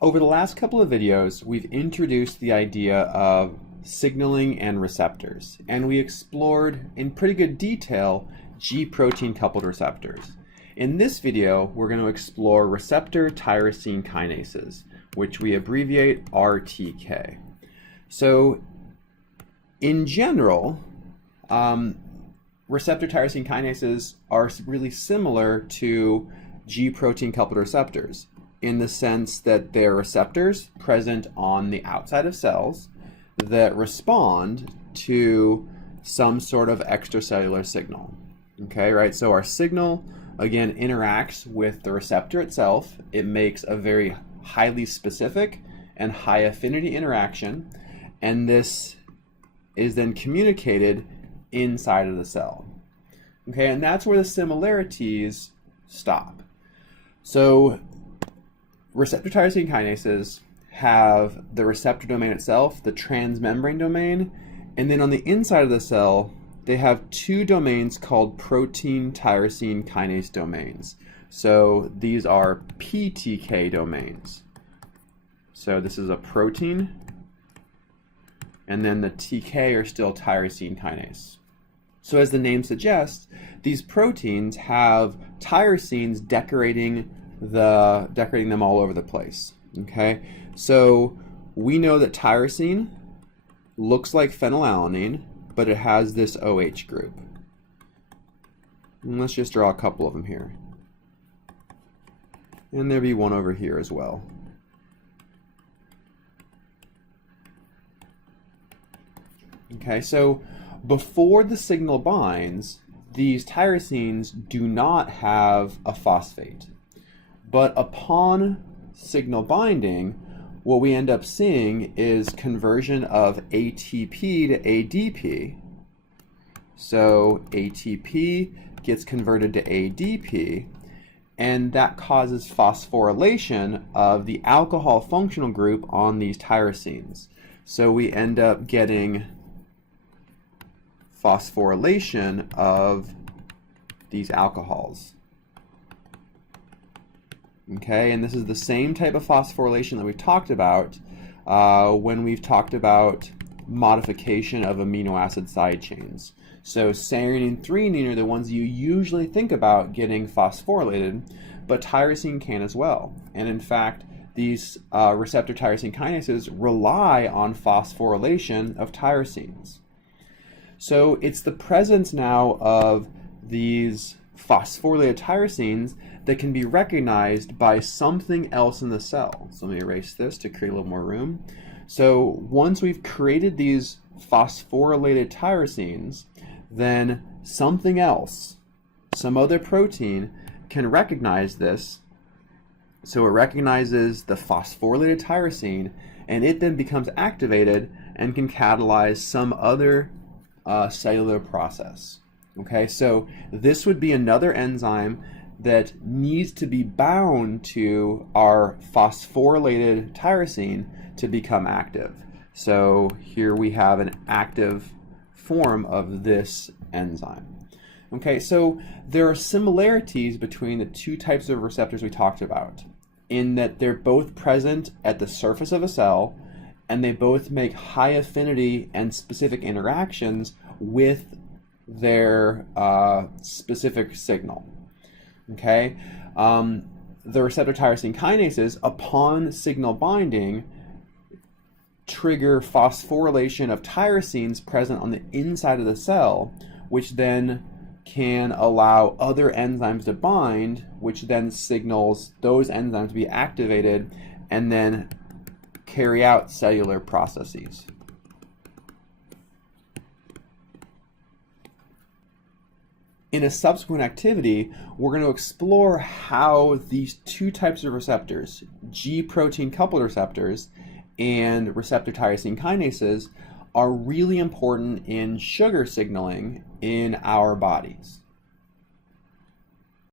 Over the last couple of videos, we've introduced the idea of signaling and receptors, and we explored in pretty good detail G protein coupled receptors. In this video, we're going to explore receptor tyrosine kinases, which we abbreviate RTK. So, in general, receptor tyrosine kinases are really similar to G protein coupled receptors, in the sense that they're receptors present on the outside of cells that respond to some sort of extracellular signal. Okay, right? So our signal, again, interacts with the receptor itself. It makes a very highly specific and high affinity interaction, and this is then communicated inside of the cell. Okay, and that's where the similarities stop. So receptor tyrosine kinases have the receptor domain itself, the transmembrane domain, and then on the inside of the cell, they have two domains called protein tyrosine kinase domains. So these are PTK domains. So this is a protein, and then the TK are still tyrosine kinase. So as the name suggests, these proteins have tyrosines decorating them all over the place. Okay, so we know that tyrosine looks like phenylalanine, but it has this OH group. And let's just draw a couple of them here. And there'll be one over here as well. Okay, so before the signal binds, these tyrosines do not have a phosphate. But upon signal binding, what we end up seeing is conversion of ATP to ADP. So ATP gets converted to ADP, and that causes phosphorylation of the alcohol functional group on these tyrosines. So we end up getting phosphorylation of these alcohols. Okay, and this is the same type of phosphorylation that we've talked about when we've talked about modification of amino acid side chains. So serine and threonine are the ones you usually think about getting phosphorylated, but tyrosine can as well. And in fact, these receptor tyrosine kinases rely on phosphorylation of tyrosines. So it's the presence now of these phosphorylated tyrosines that can be recognized by something else in the cell. So let me erase this to create a little more room. So once we've created these phosphorylated tyrosines, then something else, some other protein, can recognize this. So it recognizes the phosphorylated tyrosine, and it then becomes activated and can catalyze some other cellular process. Okay, so this would be another enzyme that needs to be bound to our phosphorylated tyrosine to become active. So here we have an active form of this enzyme. Okay, so there are similarities between the two types of receptors we talked about, in that they're both present at the surface of a cell, and they both make high affinity and specific interactions with their specific signal. Okay, the receptor tyrosine kinases, upon signal binding, trigger phosphorylation of tyrosines present on the inside of the cell, which then can allow other enzymes to bind, which then signals those enzymes to be activated and then carry out cellular processes. In a subsequent activity, we're going to explore how these two types of receptors, G protein coupled receptors and receptor tyrosine kinases, are really important in sugar signaling in our bodies.